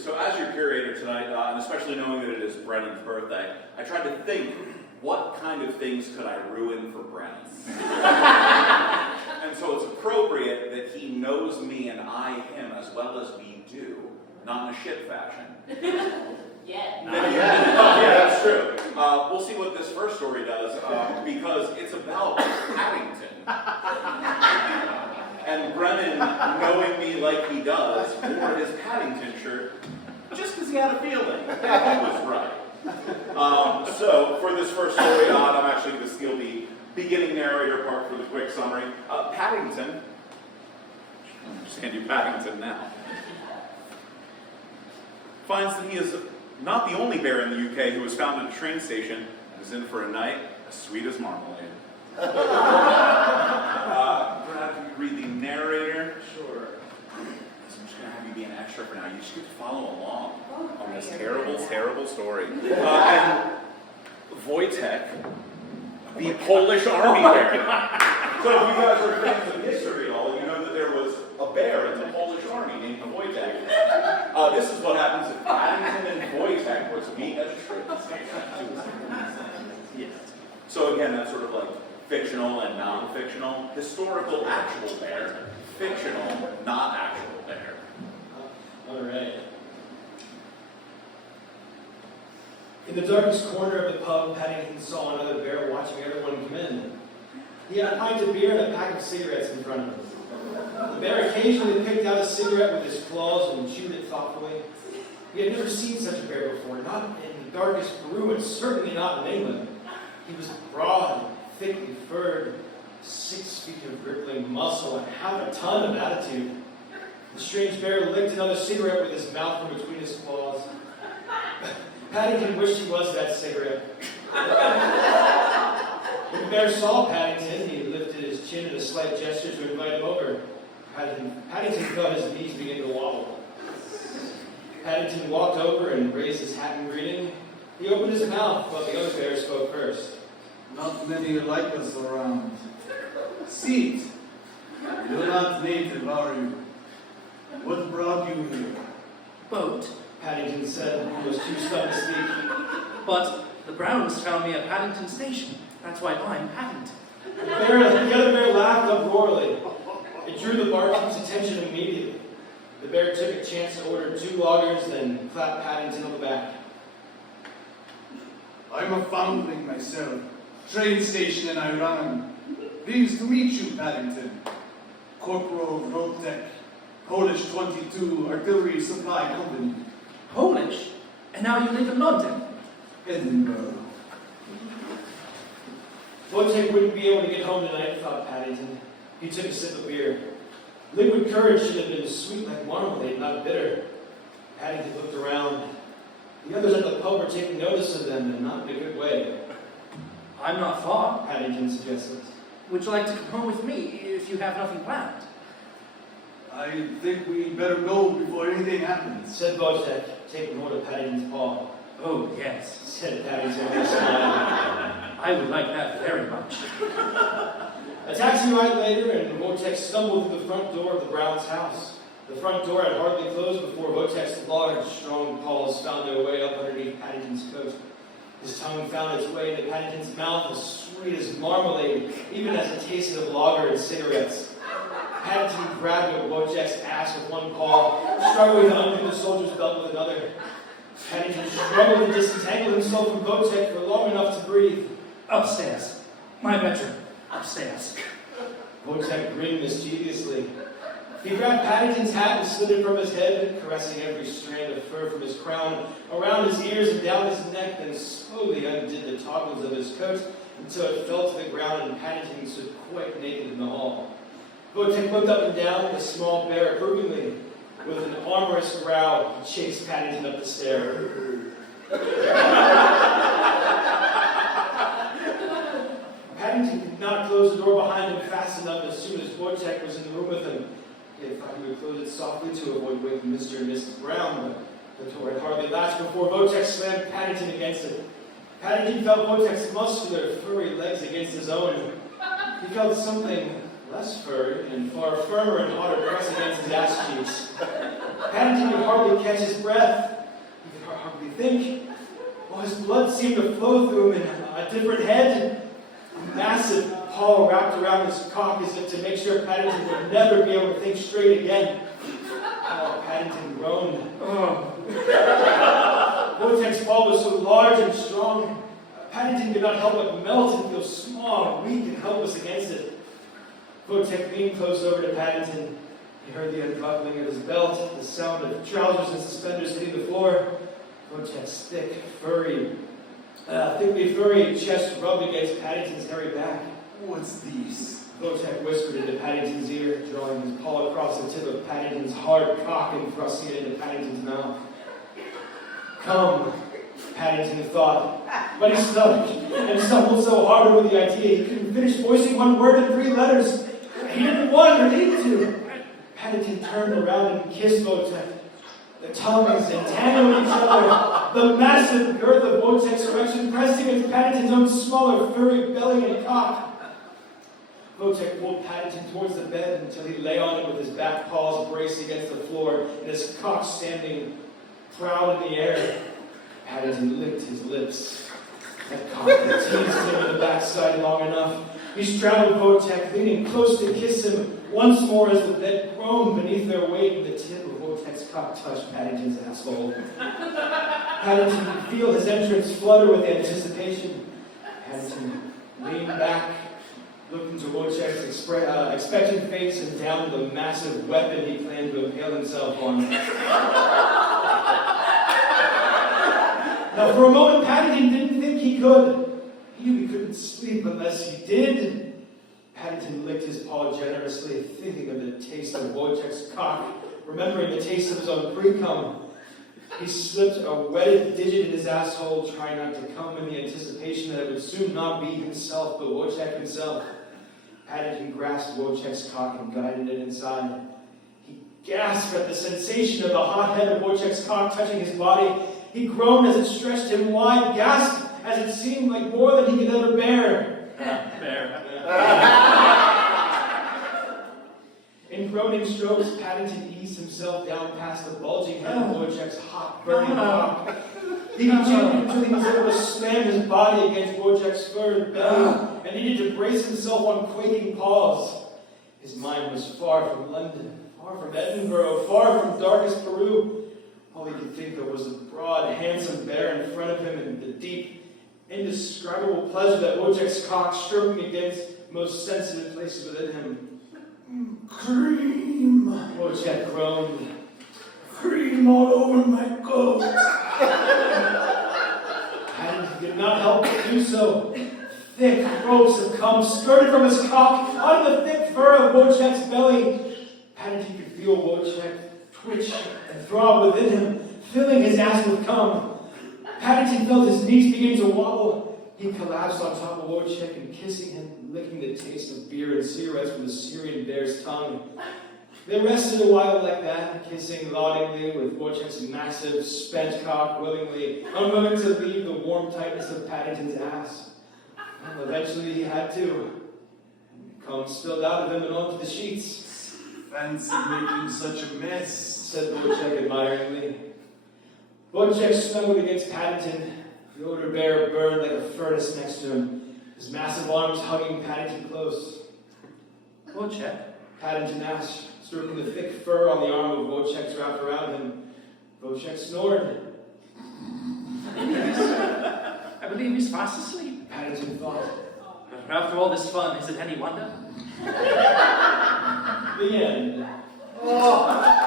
So as your curator tonight, and especially knowing that it is Brennan's birthday, I tried to think, what kind of things could I ruin for Brennan? And so it's appropriate that he knows me and I him as well as we do, not in a shit fashion. Yeah. Yeah, that's true. We'll see what this first story does, because it's about Paddington. And Brennan, knowing me like he does, wore his Paddington shirt just because he had a feeling that he was right. So for this first story, I'm actually going to steal the beginning narrator part for the quick summary. Paddington, I'm just hand you Paddington now, finds that he is not the only bear in the UK who was found at a train station and is in for a night as sweet as marmalade. Brad, can you read the narrator? Sure. I'm just going to have you be an extra for now. You just get to follow along on this terrible, terrible story. And Wojtek, the Polish army bear. So if you guys are fans of history at all, you know that there was a bear in the Polish army named Wojtek. This is what happens if Paddington and Wojtek were to meet at a train station. Yes. So again, that's sort of like fictional and non-fictional. Historical, actual bear. Fictional, not actual bear. All right. In the darkest corner of the pub, Paddington saw another bear watching everyone come in. He had a pint of beer and a pack of cigarettes in front of him. The bear occasionally picked out a cigarette with his claws and chewed it thoughtfully. He had never seen such a bear before, not in the darkest Peru, and certainly not in England. He was broad, thickly furred, 6 feet of rippling muscle, and half a ton of attitude. The strange bear licked another cigarette with his mouth from between his claws. Paddington wished he was that cigarette. When the bear saw Paddington, he lifted his chin in a slight gesture to invite him over. Paddington felt his knees begin to wobble. Paddington walked over and raised his hat in greeting. He opened his mouth, but the other bear spoke first. Not many like us around. Sit. You're not native, are you? What brought you here? Boat, Paddington said, he was too stunned to speak. but the Browns found me at Paddington Station. That's why I'm Paddington. The other bear laughed uproariously. It drew the barkeep's attention immediately. The bear took a chance to order 2 lagers, then clapped Paddington on the back. I'm a foundling myself. Train station in Iran. Pleased to meet you, Paddington. Corporal Wojtek, Polish 22 Artillery Supply Company. Polish? And now you live in London? Edinburgh. Wojtek wouldn't be able to get home tonight, thought Paddington. He took a sip of beer. Liquid courage should have been sweet like marmalade, not bitter. Paddington looked around. The others at the pub were taking notice of them, and not in a good way. I'm not far. Paddington suggested. Would you like to come home with me if you have nothing planned? I think we better go before anything happens. Said Wojtek, taking hold of Paddington's paw. Oh, yes. Said Paddington with a smile. I would like that very much. A taxi ride later, and Wojtek stumbled through the front door of the Browns' house. The front door had hardly closed before Wojtek's large, strong paws found their way up underneath Paddington's coat. His tongue found its way into Paddington's mouth, as sweet as marmalade, even as it tasted of lager and cigarettes. Paddington grabbed at Wojtek's ass with one paw, struggling to undo the soldier's belt with another. Paddington struggled to disentangle himself from Wojtek for long enough to breathe. Upstairs. My bedroom. Upstairs. Wojtek grinned mischievously. He grabbed Paddington's hat and slid it from his head, caressing every strand of fur from his crown, around his ears and down his neck, then slowly undid the toggles of his coat until it fell to the ground and Paddington stood quite naked in the hall. Wojtek looked up and down at the small bear approvingly. With an amorous growl, he chased Paddington up the stair. Paddington could not close the door behind him fast enough as soon as Wojtek was in the room with him. He thought he would close it softly to avoid waking Mr. and Mrs. Brown, but the door had hardly latched before Wojtek slammed Paddington against it. Paddington felt Wojtek's muscular, furry legs against his own. He felt something less furry and far firmer and hotter press against his ass cheeks. Paddington could hardly catch his breath. He could hardly think. Well, his blood seemed to flow through him in a different head. A massive paw wrapped around his cock as if to make sure Paddington would never be able to think straight again. Oh, Paddington groaned. Wojciech's paw was so large and strong, Paddington could not help but melt and feel small, weak, and helpless against it. Wojciech leaned close over to Paddington. He heard the unbuckling of his belt, the sound of trousers and suspenders hitting the floor. Wojciech's thick, thickly furry chest rubbed against Paddington's hairy back. What's this? Wojciech whispered into Paddington's ear, drawing his paw across the tip of Paddington's hard cock and thrusting it into Paddington's mouth. Come, Paddington thought, but he stuttered and stumbled so hard over the idea he couldn't finish voicing one word in 3 letters. He didn't want or needed to. Paddington turned around and kissed Wojciech. The tongues entangled each other. The massive girth of Wojciech's erection pressed against Paddington's own smaller, furry belly and cock. Wojciech pulled Paddington towards the bed until he lay on it with his back paws braced against the floor and his cock standing proud in the air. Paddington licked his lips. That cock had teased him in the backside long enough. He straddled Wojciech, leaning close to kiss him once more as the bed groaned beneath their weight and the tip of Wojciech's cock touched Paddington's asshole. Paddington could feel his entrance flutter with anticipation. Paddington leaned back, looked into Wojciech's expectant face and down to the massive weapon he planned to impale himself on. Now, for a moment, Paddington didn't think he could. He knew he couldn't sleep unless he did. Paddington licked his paw generously, thinking of the taste of Wojciech's cock, remembering the taste of his own pre-cum. He slipped a wetted digit in his asshole, trying not to come in the anticipation that it would soon not be himself, but Wojciech himself. Paddington grasped Wojciech's cock and guided it inside. He gasped at the sensation of the hot head of Wojciech's cock touching his body. He groaned as it stretched him wide, gasped as it seemed like more than he could ever bear. In groaning strokes, Paddington eased himself down past the bulging head of Wojciech's hot, burning cock. He continued until he was able to slam his body against Wojciech's furred belly and needed to brace himself on quaking paws. His mind was far from London, far from Edinburgh, far from darkest Peru. All he could think of was the broad, handsome bear in front of him and the deep, indescribable pleasure that Wojciech's cock stroking against most sensitive places within him. Cream! Wojciech groaned. Cream all over my coat! Paddington could not help but do so. Thick ropes of cum skirted from his cock onto the thick fur of Wojciech's belly. Paddington could feel Wojciech twitch and throb within him, filling his ass with cum. Paddington felt his knees begin to wobble. He collapsed on top of Wojciech and kissing him, licking the taste of beer and cigarettes from the Syrian bear's tongue. They rested a while like that, kissing laudingly with Wojciech's massive, spent cock willingly, unwilling to leave the warm tightness of Paddington's ass. Well, eventually he had to. Cum spilled out of him and onto the sheets. Fancy making such a mess, said Wojciech admiringly. Wojciech snuggled against Paddington. The older bear burned like a furnace next to him, his massive arms hugging Paddington close. Wojciech? Paddington asked, stroking the thick fur on the arm of Wojciech's wrapped around him. Wojciech snored. I believe he's fast asleep. Paddington thought. But after all this fun, is it any wonder? The end. Oh.